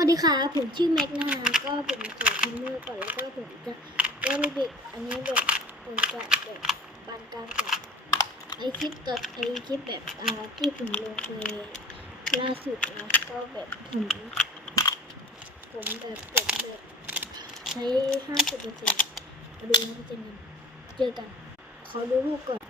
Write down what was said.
วัสดีค่ะผมชื่อแม็กนะคะก็ผมขอทิ้งมือก่อนแล้วก็ผมจะเล่นรูบิกอันนี้แบบผมจะแบบปานกลางกับไอคลิปแบบที่ผมลงไปล่าสุดนะก็แบบผมใช้50%มาดูนะจะมีเจอกันขอดูรูปก่อน